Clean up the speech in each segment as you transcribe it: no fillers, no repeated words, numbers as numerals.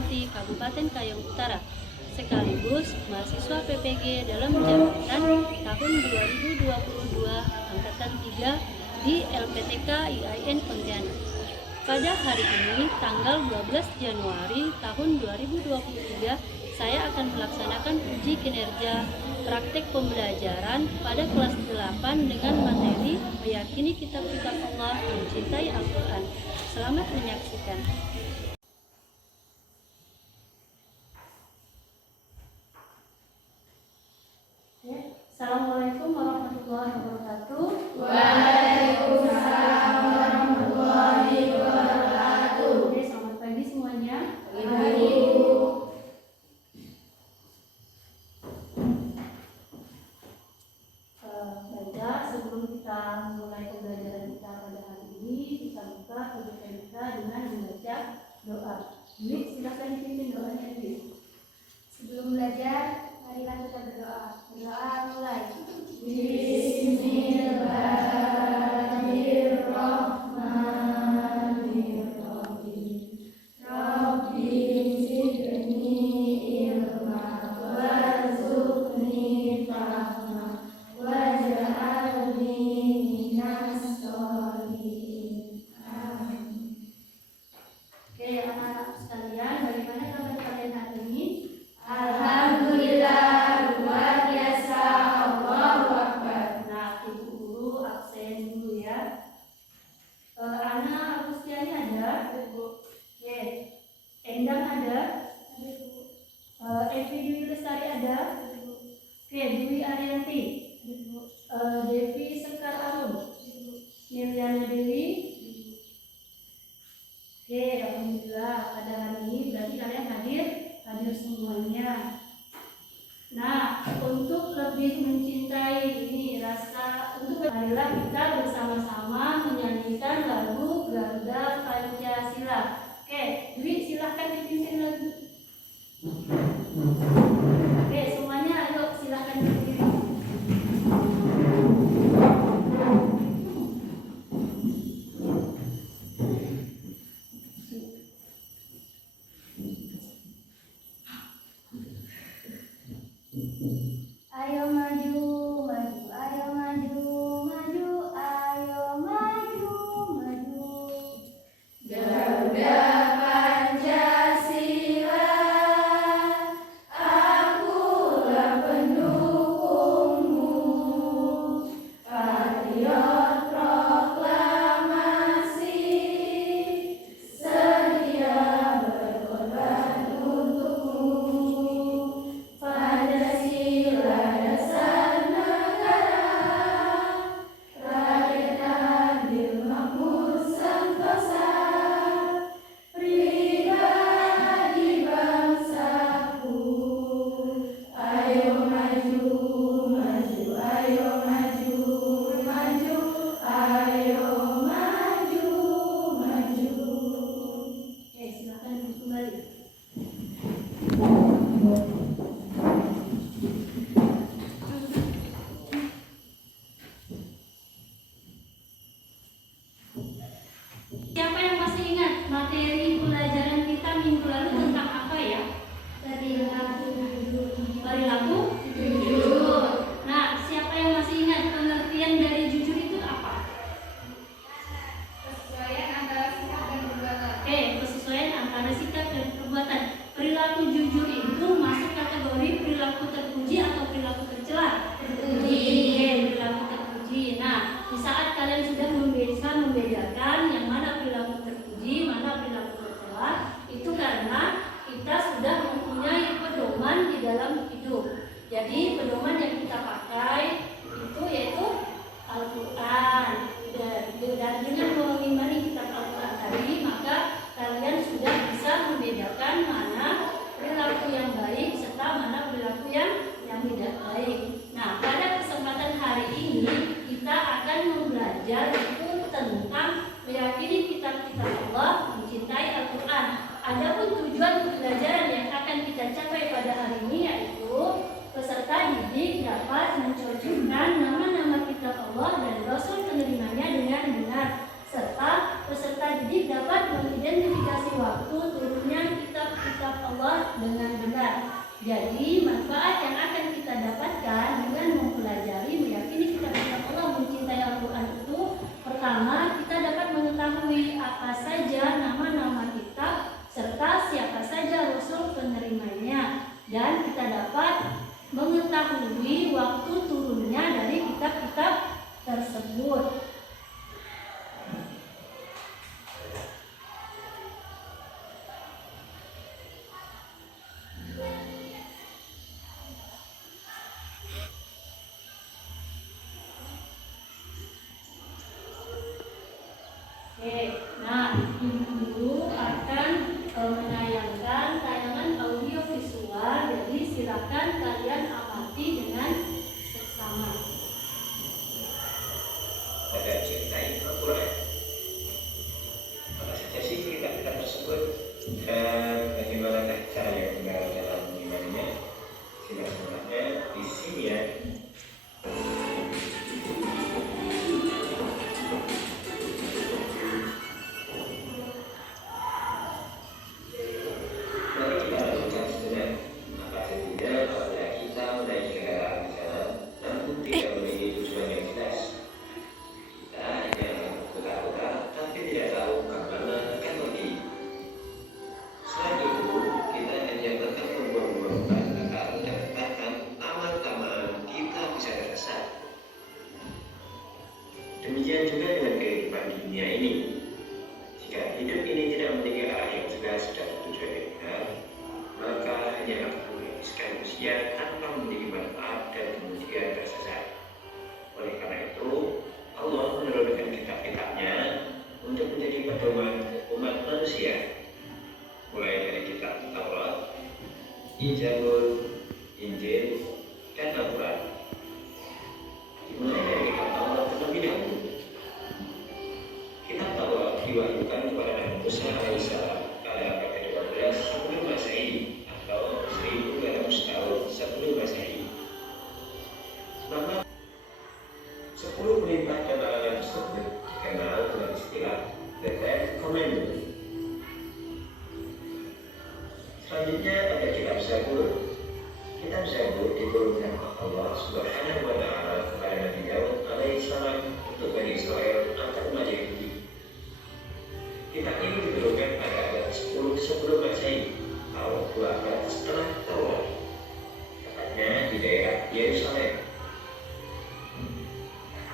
Wiyanti, Kabupaten Kayong Utara, sekaligus mahasiswa PPG dalam jabatan tahun 2022 angkatan 3 di LPTK IAIN Pontianak. Pada hari ini, tanggal 12 Januari tahun 2023, saya akan melaksanakan uji kinerja praktek pembelajaran pada kelas 8 dengan materi meyakini kitab-kitab Allah, mencintai Al-Quran. Selamat menyaksikan. Assalamualaikum warahmatullahi wabarakatuh. Waalaikumsalam warahmatullahi wabarakatuh. Oke, selamat pagi semuanya. Pagi, Bu. Baca sebelum kita mulai pembelajaran kita pada hari ini, kita buka kegiatan kita dengan membaca doa. Dwi, silakan dipimpin doanya, Dwi. Sebelum belajar, marilah kita berdoa. Berdoa mulai. Bismillahirrahmanirrahim. Rabbi zidni ilma warzuqni fahma waj'alni minas sholihin. Amin. Oke, anak-anak sekalian, bagaimana kabar kalian hari ini? Alhamdulillah, luar biasa. Allahu Akbar. Nah, ibu guru absen dulu ya. Ana Agustiani ada? Oke. Endang ada? Evi Dwi Lestari ada? Oke, Dwi Arianti. Devi Sekar Arum. Miliana Dewi. Oke, alhamdulillah pada hari ini berarti kalian hadir semuanya. Nah, untuk lebih mencintai ini rasa, untuk marilah kita bersama-sama menyanyikan lagu Garuda Pancasila. Oke, Dwi silahkan dipimpin lagu. Oke, semuanya ayo silahkan berdiri. Ayo maju, maju, ayo maju, maju, Jadi manfaat yang akan kita dapatkan dengan mempelajari meyakini kitab-kitab Allah, mencintai Al-Quran itu, pertama kita dapat mengetahui apa saja nama-nama kitab serta siapa saja rasul penerimanya, dan kita dapat mengetahui waktu turunnya dari kitab-kitab tersebut. Nah, ibu akan menayangkan tayangan audio visual, jadi silakan kalian amati dengan seksama. Pada cintai Al-Quran, apa saja sih kitab-kitab tersebut dan bagaimanakah cara yang benar dalam mengimaninya? Simak-simaknya di sini ya. Demikian juga dengan kehidupan di dunia ini. Jika hidup ini tidak memiliki arah yang jelas dan tujuan yang benar, maka hanya akan menghabiskan usia tanpa memiliki manfaat dan kemudian tersesat. Oleh karena itu, Allah menurunkan kitab-kitabnya untuk menjadi pedoman umat manusia, mulai dari kitab Taurat, Zabur, Injil, dan Al-Quran. Dimulai dari kitab Taurat terlebih dahulu. Kitab Taurat diwahyukan kepada Nabi Musa alaihissalam pada abad ke-12 sebelum Masehi atau 1200 tahun sebelum Masehi. Nama 10 perintah dan larangan tersebut dikenal dengan istilah The Ten Commandments. Selanjutnya ada kitab Zabur. Kitab Zabur diturunkan Allah Subhanahu wa Ta'ala kepada Nabi Daud alaihissalam untuk Bani Israel atau umat Yahudi. Kitab ini diturunkan pada abad 10 sebelum Masehi, tahun 2 abad setelah Taurat, tepatnya di daerah Yerusalem.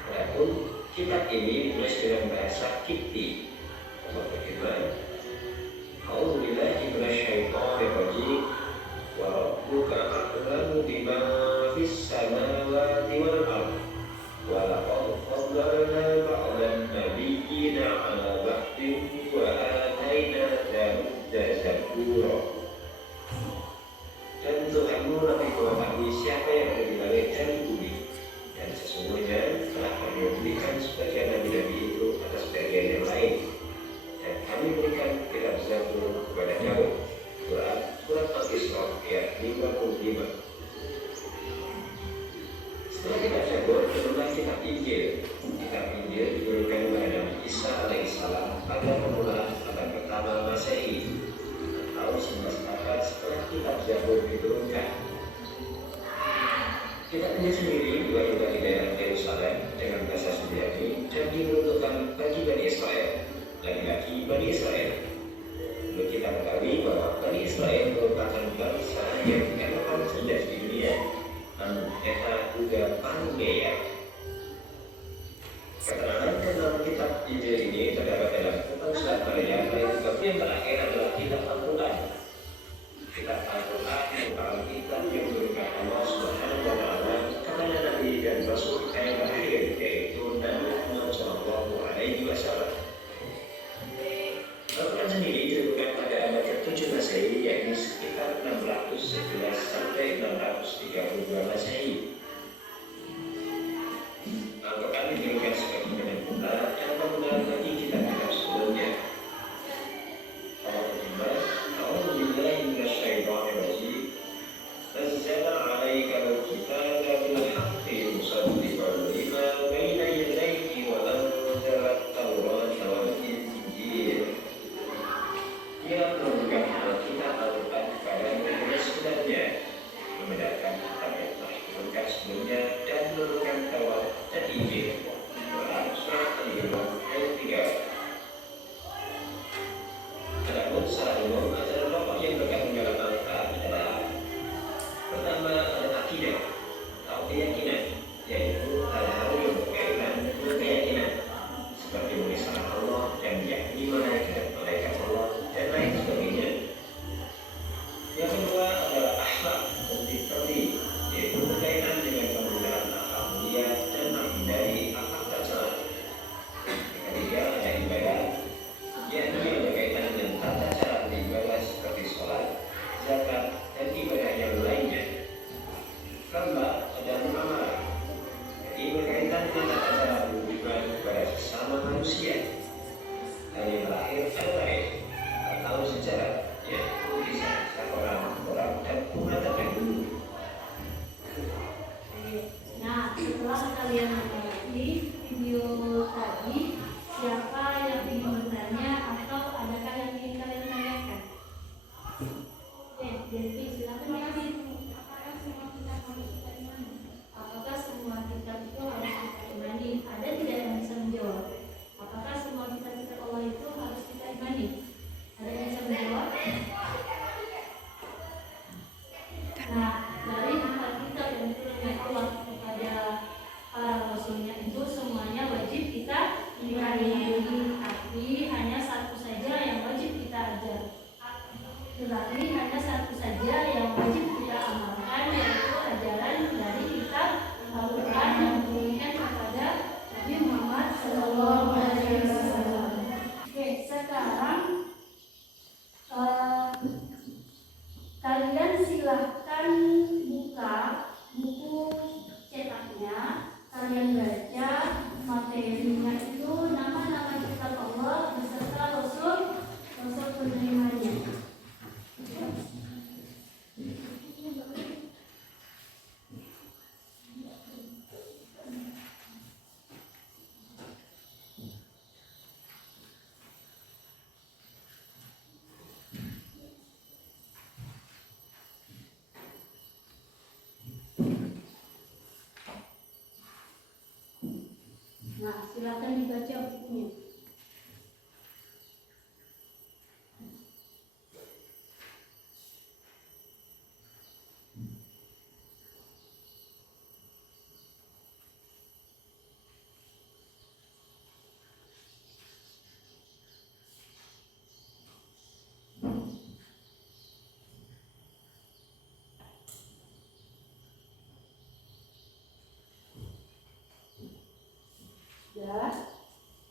Adapun kitab ini ditulis dengan bahasa Kipti. Allah berfirman, A'udzubillahi minasyaitonir rajim. Wa rabbuka a'lamu bima fis samawati wal ardh. Wa laqad faddalna ba'dan nabiyyina 'ala ba'din wa ataina Dawuda zabura. Dan Tuhanmu lebih mengetahui siapa yang ada di langit dan di bumi. Dan sesungguhnya telah kami berikan sebagian nabi-nabi itu atas bagian yang lain. Dan kami berikan kitab Zabur kepada Daud. Surat Al-Isra ayat 55. Setelah kitab Zabur, turunlah kitab Injil. Kitab Injil diturunkan kepada Nabi Isa alaihissalam pada permulaan abad pertama Masehi, atau 19 abad setelah kitab Zabur diturunkan. Kitab ini sendiri diwahyukan di daerah Yerusalem dengan bahasa Suryani dan diperuntukkan bagi Bani Israel, laki-laki Bani Israel. Lalu kita mengetahui bahwa Bani Israel merupakan bangsa yang tidak paling cerdas di dunia, namun mereka juga paling kaya. Keterangan tentang kitab Injil ini terdapat dalam kitab Surat Maryam, tetapi yang terakhir adalah kitab Al-Quran. Kitab Al-Quran merupakan kitab yang diberikan Allah Subhanahu wa Ta'ala kepada Nabi dan Rasul yang terakhir, yaitu Nabi Muhammad SAW. Al-Quran sendiri diturunkan pada abad ke-7 Masehi, yakni sekitar 611 sampai 632 Masehi. Al-Quran diturunkan sebagai penempatan yang penggunaan bagi kitab-kitab sebelumnya. Allah berfirman, A'udzubillahi minasyaitonir rajim. Nazzala 'alaikal kitaba bil haqqi musaddiqan zakat, dan ibadah yang lainnya. Keempat, ada muamalah. Jadi berkaitan dengan tata cara berhubungan kepada sesama manusia. Hal yang terakhir adalah atau sejarah, yaitu kisah orang dan mengatakan dulu. Nah, setelah kalian mengerti video tadi, siapa yang ingin bertanya atau adakah yang ingin kalian tanyakan? Jadi silakan Yasmin. Apakah semua kitab itu harus kita imani? Ada tidak yang bisa menjawab? Apakah semua kitab-kitab Allah itu harus kita imani? Ada yang bisa menjawab? Nah, dari empat kitab yang diturunkan Allah kepada para rasulnya itu semuanya wajib kita imani. Tapi hanya satu saja yang wajib kita ajar. Tetapi hanya satu saja yang wajib kita amalkan, yaitu ajaran dari kitab Al-Quran yang diturunkan kepada Nabi Muhammad SAW. Oke, sekarang kalian silahkan buka buku cetaknya, kalian baca materinya itu nama-nama kitab Allah beserta rasul penerimanya. Nah, silakan dibaca bukunya. Ya.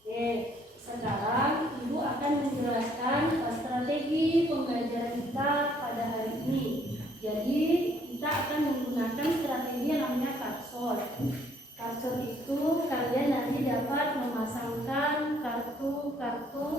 Oke, sekarang Ibu akan menjelaskan strategi pembelajaran kita pada hari ini. Jadi, kita akan menggunakan strategi yang namanya karsor. Karsor itu kalian nanti dapat memasangkan kartu-kartu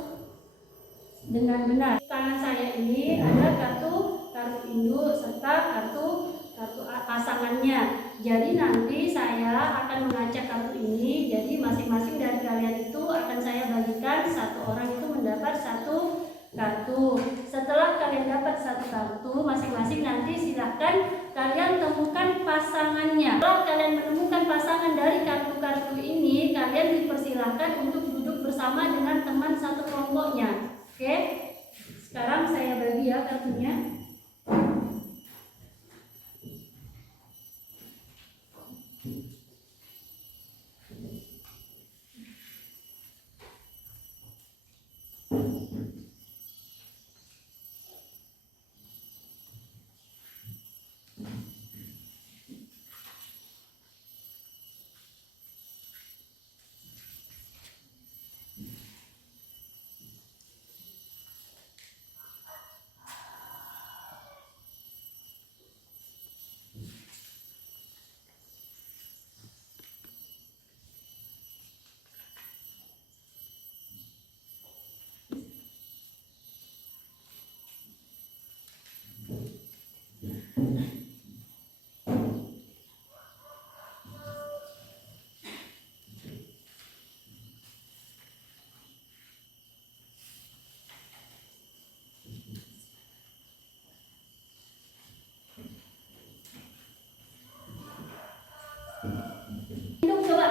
dengan benar. Tangan saya ini ada kartu induk serta kartu pasangannya. Jadi nanti saya akan mengacak kartu ini. Jadi masing-masing dari kalian itu akan saya bagikan, satu orang itu mendapat satu kartu. Setelah kalian dapat satu kartu masing-masing, nanti silahkan kalian temukan pasangannya. Setelah kalian menemukan pasangan dari kartu-kartu ini, kalian dipersilahkan untuk duduk bersama dengan teman satu kelompoknya. Oke? Sekarang saya bagi ya kartunya.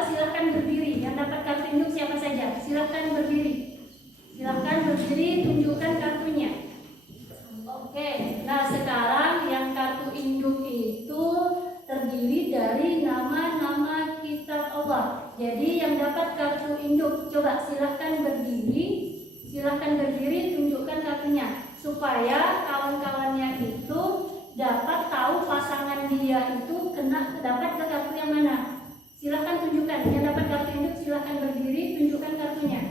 Silahkan berdiri. Yang dapat kartu induk siapa saja? Silahkan berdiri. Silahkan berdiri, tunjukkan kartunya. Oke, nah sekarang yang kartu induk itu terdiri dari nama-nama kitab Allah. Jadi yang dapat kartu induk, coba silahkan berdiri. Silahkan berdiri, tunjukkan kartunya. Supaya kawan-kawannya itu dapat tahu pasangan dia itu dapat ke kartu yang mana. Silahkan tunjukkan, yang dapat kartu induk silahkan berdiri, tunjukkan kartunya.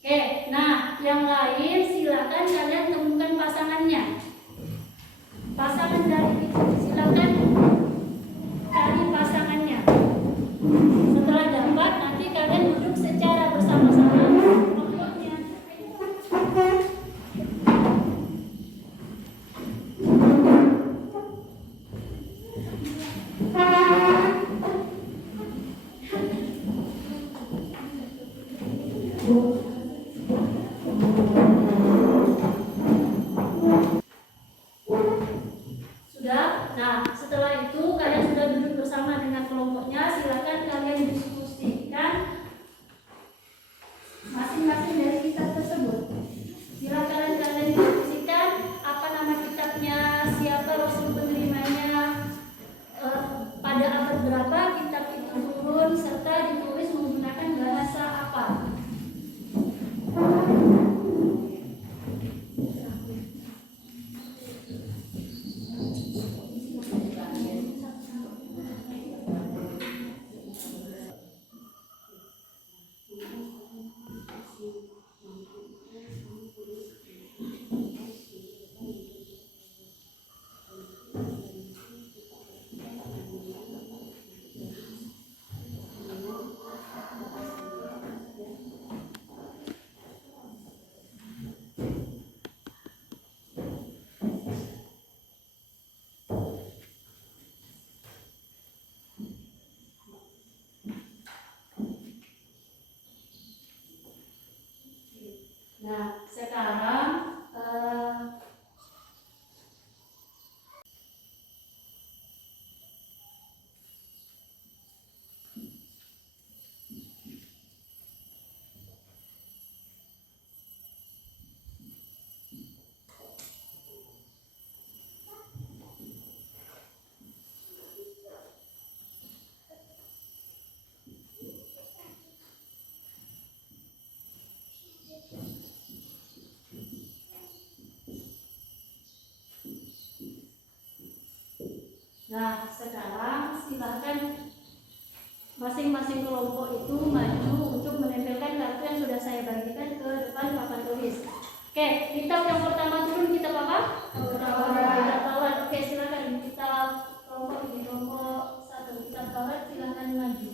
Oke, nah yang lain silahkan kalian temukan pasangannya. Nah, sekarang silakan masing-masing kelompok itu maju untuk menempelkan kartu yang sudah saya bagikan ke depan papan tulis. Oke, kitab yang pertama turun kitab apa? Kitab Taurat. Oke, silakan kitab kelompok ini, kelompok 1 kitab Taurat, silakan maju.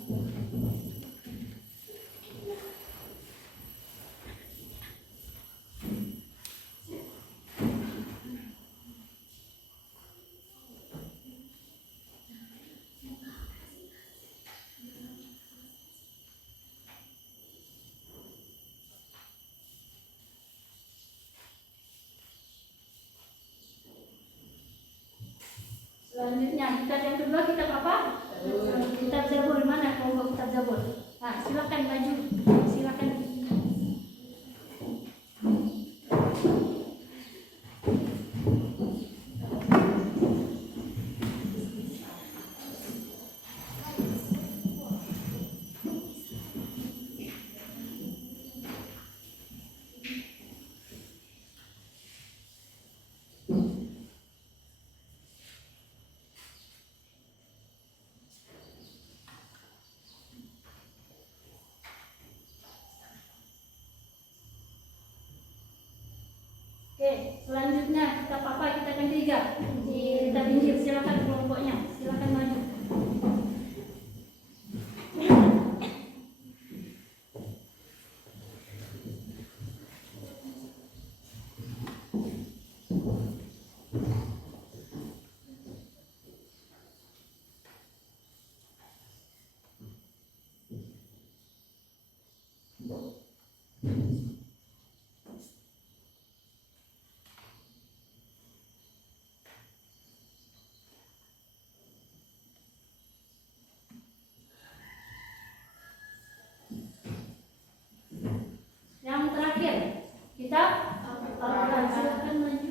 Selanjutnya kitab yang kedua kitab apa? Kitab Zabur. Mana kelompok kitab Zabur? Nah, silakan maju. Silakan. Oke, selanjutnya kitab apa? Kitab yang ketiga. Kitab Injil. Silakan kelompoknya. Silakan maju. Yang terakhir, kitab Al-Quran. Silakan maju.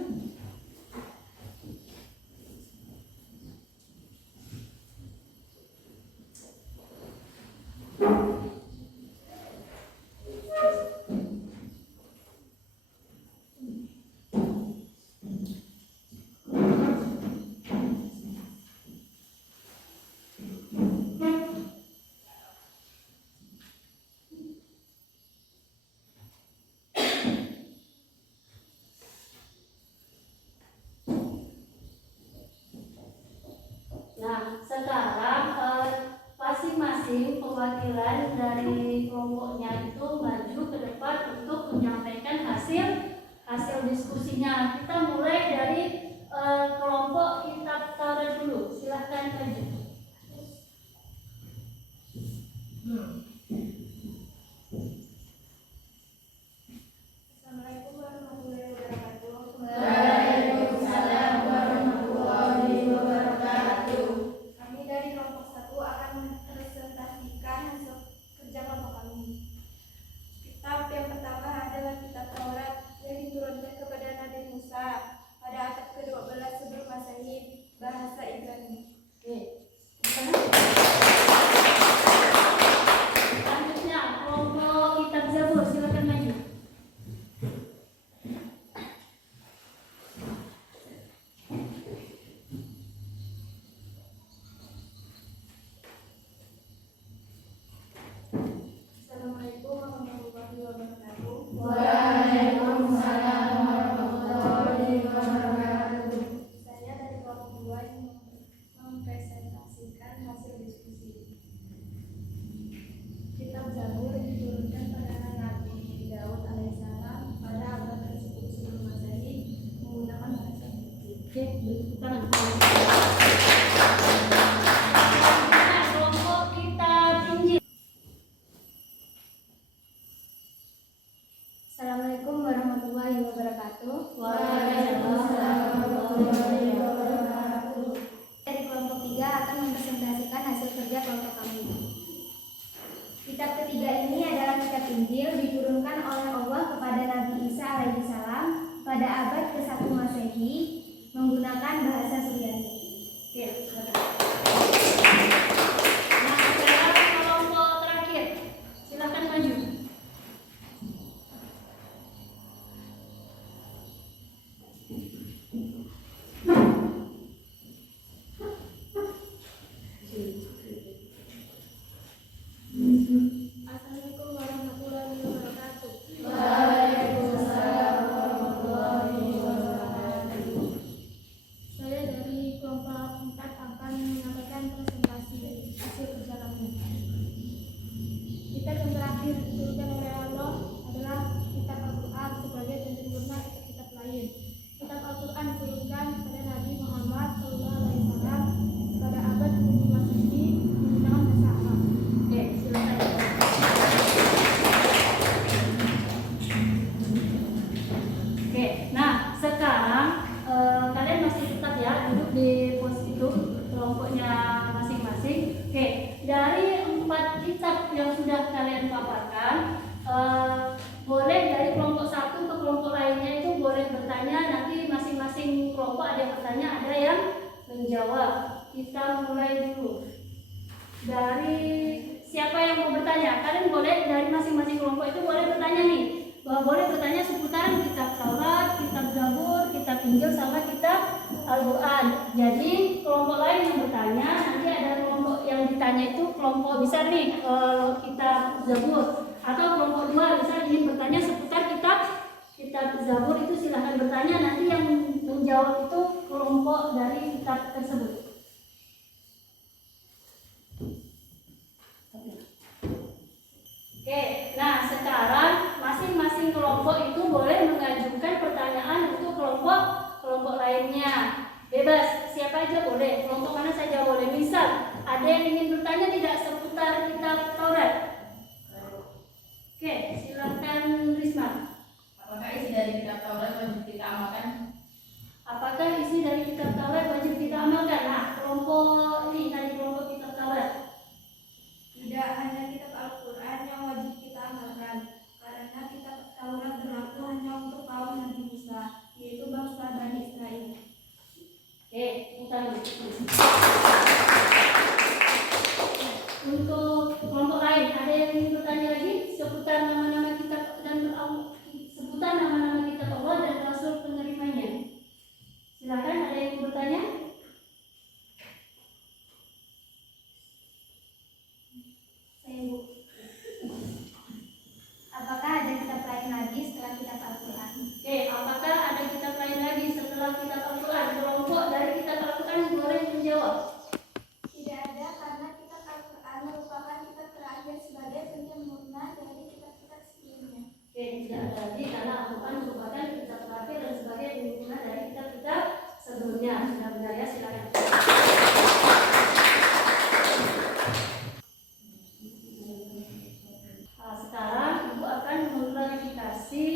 Nah, sekarang masing-masing perwakilan dari kelompoknya itu maju ke depan untuk menyampaikan hasil diskusinya. Kita mulai dari kelompok kitab Taurat dulu. Silahkan maju. Assalamualaikum warahmatullahi wabarakatuh. Waalaikumsalam warahmatullahi wabarakatuh. Kami dari kelompok 1 akan mempresentasikan hasil kerja kelompok kami. Kitab yang pertama adalah kitab Taurat yang diturunkan kepada Nabi Musa pada abad ke-12 sebelum Masehi, bahasa Ibrani. Oke. Selanjutnya kelompok kitab Zabur. Silakan maju. Assalamualaikum warahmatullahi wabarakatuh. Waalaikumsalam warahmatullahi wabarakatuh. Saya dari kelompok 2 yang mempresentasikan hasil diskusi. Kitab Zabur diturunkan pada Nabi Daud alaihissalam pada abad ke-10 sebelum Masehi menggunakan bahasa Turki. Oke, beri tangan. Selanjutnya kelompok kitab Injil. Assalamualaikum warahmatullahi wabarakatuh. Waalaikumsalam warahmatullahi wabarakatuh. Dari kelompok 3 akan mempresentasikan hasil kerja kelompok kami. Kitab ketiga ini adalah kitab Injil diturunkan oleh Allah kepada Nabi Isa alaihissalam pada abad ke-1 Masehi menggunakan bahasa Suryani. Oke, silakan. Nah, sekarang kelompok terakhir. Silakan maju. kelompok ada yang bertanya, ada yang menjawab. Kita mulai dulu dari siapa yang mau bertanya. Kalian boleh dari masing-masing kelompok itu boleh bertanya nih, boleh bertanya seputaran kitab Taurat, kitab Zabur, kitab Injil, sama kitab Al-Quran. Jadi kelompok lain yang bertanya, nanti ada kelompok yang ditanya itu kelompok bisa nih kitab Zabur, atau kelompok dua bisa ingin bertanya seputar kitab Zabur, itu silahkan bertanya. Nanti yang menjawab itu kelompok dari kitab tersebut. Oke, nah sekarang masing-masing kelompok itu boleh mengajukan pertanyaan untuk kelompok lainnya. Bebas, siapa aja boleh, kelompok mana saja boleh. Misal, ada yang ingin bertanya tidak seputar kitab Taurat? Oke, silakan Risma. Apakah isi dari kitab Taurat wajib kita amalkan? Apakah isi dari kitab Taurat wajib kita amalkan? Nah, kelompok ini tadi kelompok kitab Taurat. Tidak hanya kitab Al-Quran yang wajib kita amalkan, karena kitab Taurat berlaku hanya untuk kaum Nabi Musa, yaitu bangsa Bani Israel. Oke, untuk kelompok lain, ada yang ingin bertanya lagi seputar nama-nama kitab dan seputar nama-nama kitab Allah dan Rasul penerimanya? Silakan, ada yang ingin bertanya? Apakah ada kitab lain lagi setelah kitab Al-Quran? Oke, apakah ada kitab lain lagi setelah kitab Al-Quran? Kelompok dari kitab Al-Quran boleh menjawab. Tidak ada, karena kitab Al-Quran merupakan kitab terakhir sebagai penyempurna dari kitab-kitab sebelumnya. Oke, tidak ada lagi karena Al-Quran merupakan kitab terakhir dan sebagai penyempurna dari kitab-kitab sebelumnya. Sudah benar ya, silakan. Sekarang Ibu akan mengklarifikasi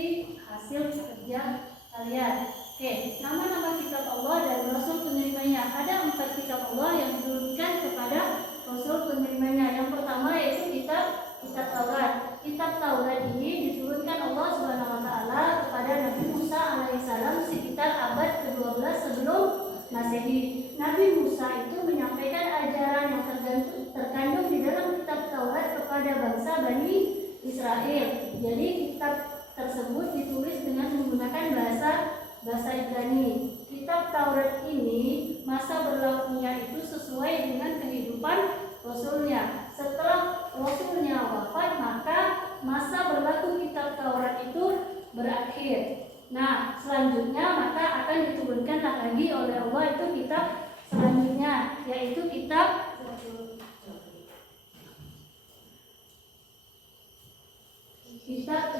hasil kerja kalian. Oke, nama-nama kitab Allah dan Rasul penerimanya. Ada 4 kitab Allah yang diturunkan kepada Rasul penerimanya. Yang pertama yaitu kitab Taurat. Kitab Taurat ini diturunkan Allah Subhanahu wa taala kepada Nabi Musa alaihissalam sekitar abad ke-12 sebelum Masehi. Nabi Musa itu menyampaikan ajaran yang terkandung di dalam kitab Taurat kepada bangsa Bani Israel. Jadi kitab tersebut ditulis dengan menggunakan bahasa Ibrani. Kitab Taurat ini masa berlakunya itu sesuai dengan kehidupan Rasulnya. Setelah Rasulnya wafat, maka masa berlaku kitab Taurat itu berakhir. Nah, selanjutnya maka akan diturunkanlah lagi oleh Allah itu kitab selanjutnya, yaitu kitab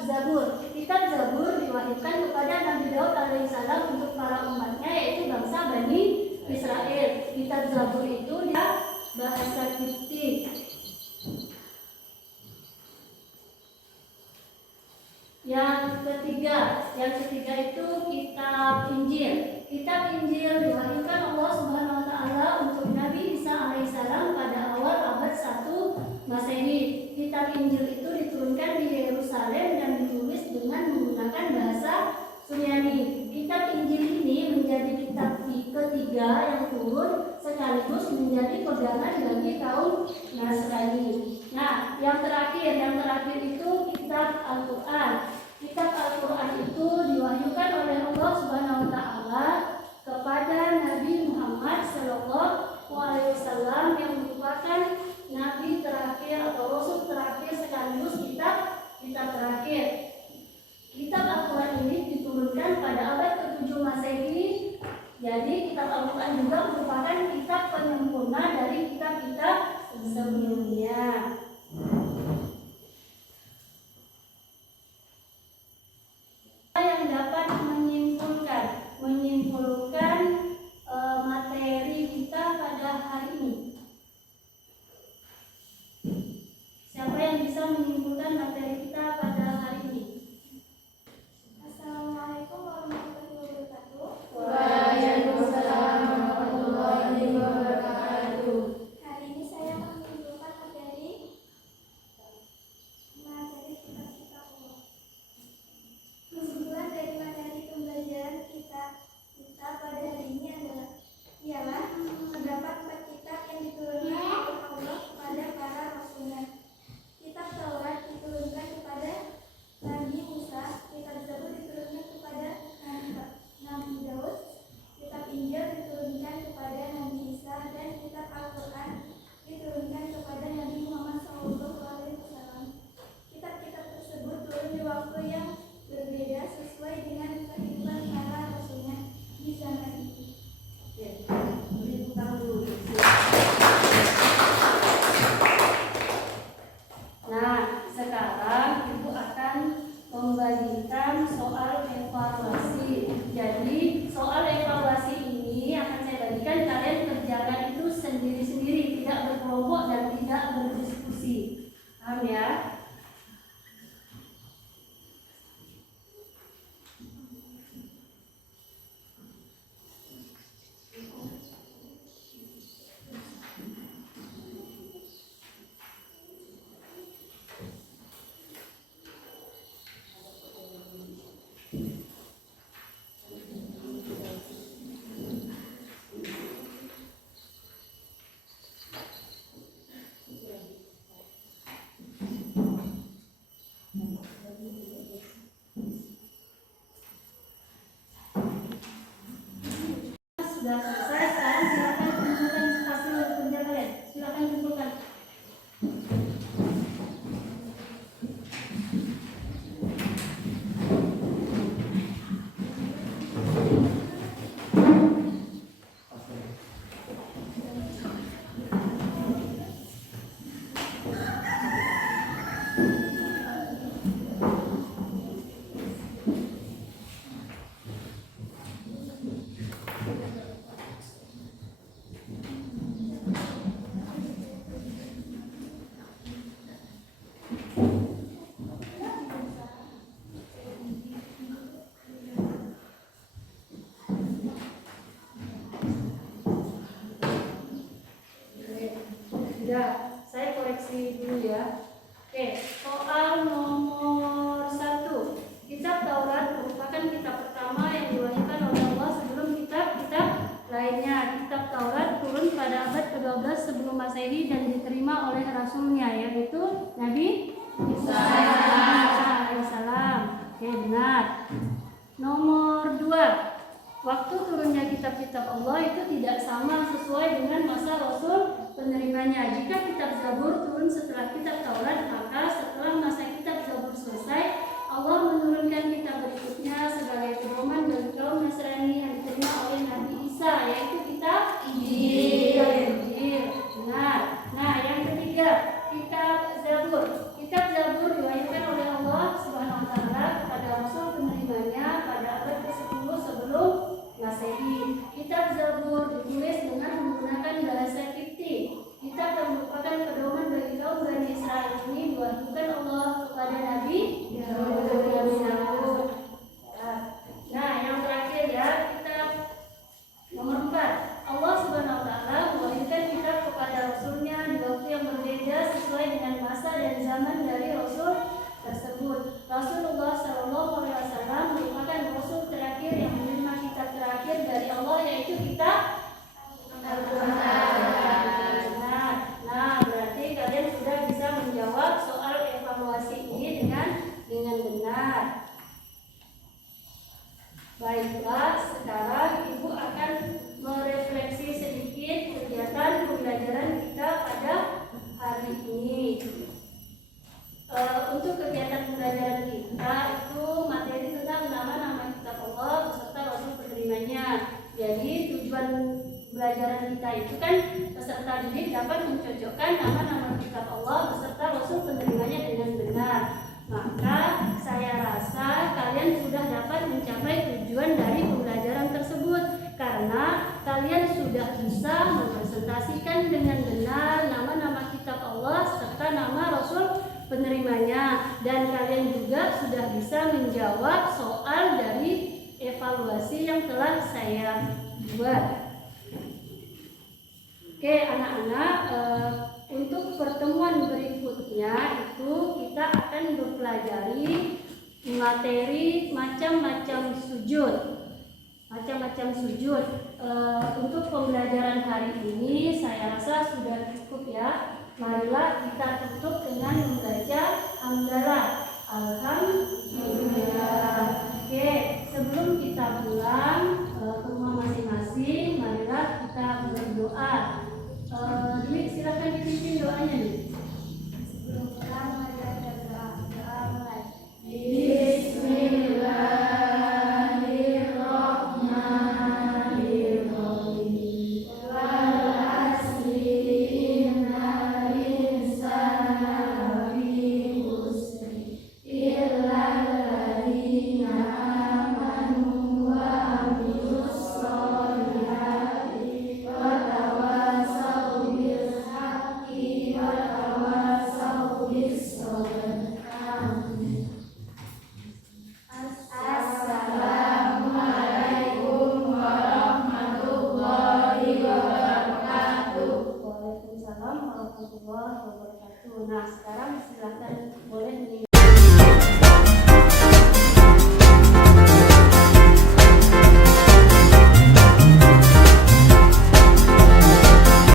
Zabur. Kitab Zabur diwahyukan kepada Nabi Daud alaihissalam untuk para umatnya, yaitu bangsa Bani Israel. Kitab Zabur itu dia bahasa Kipti. Yang ketiga itu kitab Injil. Kitab Injil diwahyukan Allah Subhanahu wa taala untuk Nabi Isa alaihissalam pada awal abad 1 Masehi. Kitab Injil itu diturunkan di Yerusalem dan ditulis dengan menggunakan bahasa Suryani. Kitab Injil ini menjadi kitab ketiga yang turun sekaligus menjadi pegangan bagi kaum Nasrani. Nah, yang terakhir itu kitab Al-Quran. Kitab Al-Quran itu diwahyukan oleh Allah Subhanahu wa taala kepada Nabi Muhammad sallallahu alaihi wasallam yang merupakan nabi terakhir atau rasul terakhir sekaligus kitab terakhir. Kitab Al-Quran ini diturunkan pada abad ke-7 Masehi. Jadi kitab Al-Quran juga merupakan kitab penyempurna dari kitab-kitab sebelumnya. Yang dapat menyimpulkan materi kita pada hari ini. Siapa yang bisa menyimpulkan materi kita pada hari ini? Assalamualaikum warahmatullahi wabarakatuh. Waalaikumsalam warahmatullahi wabarakatuh. Hari ini saya akan menunjukkan materi sudah selesai. Sekarang silakan kumpulkan hasil kerja kalian. Silakan kumpulkan. Ya, saya koreksi dulu ya. Oke, soal nomor 1. Kitab Taurat merupakan kitab pertama yang diwahyukan oleh Allah sebelum kitab-kitab lainnya. Kitab Taurat turun pada abad ke-12 sebelum Masehi dan diterima oleh rasulnya, yaitu Nabi Isa alaihissalam. Oke, benar. Nomor 2. Waktu turunnya kitab-kitab Allah itu tidak sama sesuai dengan masa Rasul penerimanya. Jika kitab Zabur turun setelah kitab Taurat, maka setelah masa kitab Zabur selesai, Allah menurunkan kitab berikutnya sebagai pedoman bagi kaum Nasrani yang diterima oleh Nabi Isa, yaitu kitab Injil. Benar. Nah, yang ketiga, kitab Zabur. Kitab Zabur diwahyukan oleh Allah Subhanahu wa taala kepada Rasul penerimanya pada abad ke-10 sebelum Masehi. Kitab Zabur ditulis dengan menggunakan bahasa Kipti. Kitab yang merupakan pedoman bagi kaum Bani Israel ini diwahyukan Allah kepada Nabi Daud. Nah, yang terakhir ya, kitab nomor 4. Allah Subhanahu wa taala mewahyukan kitab kepada rasulnya di waktu yang berbeda sesuai dengan masa dan zaman dari rasul tersebut. Rasulullah SAW merupakan rasul terakhir yang menerima kitab terakhir dari Allah, yaitu kitab Al-Quran. Nah, berarti kalian sudah bisa menjawab soal evaluasi ini dengan benar. Baiklah, sekarang Ibu akan merefleksi sedikit kegiatan pembelajaran kita pada hari ini. Untuk kegiatan pembelajaran kita itu materi tentang nama-nama kitab Allah beserta rasul penerimanya. Jadi tujuan pembelajaran kita itu kan peserta didik dapat mencocokkan nama-nama kitab Allah beserta rasul penerimanya dengan benar. Maka saya rasa kalian sudah dapat mencapai tujuan dari pembelajaran tersebut, karena kalian sudah bisa mempresentasikan dengan benar nama-nama kitab Allah serta nama rasul penerimanya, dan kalian juga sudah bisa menjawab soal dari evaluasi yang telah saya buat. Oke anak-anak, untuk pertemuan berikutnya itu kita akan mempelajari materi macam-macam sujud. Untuk pembelajaran hari ini saya rasa sudah cukup ya. Marilah kita tutup dengan membaca hamdalah. Alhamdulillah. Oke, sebelum kita pulang ke rumah masing-masing, marilah kita berdoa. Dwi, silakan dipimpin doanya nih. Sebelum pulang, marilah kita berdoa mulai. Nah, sekarang silakan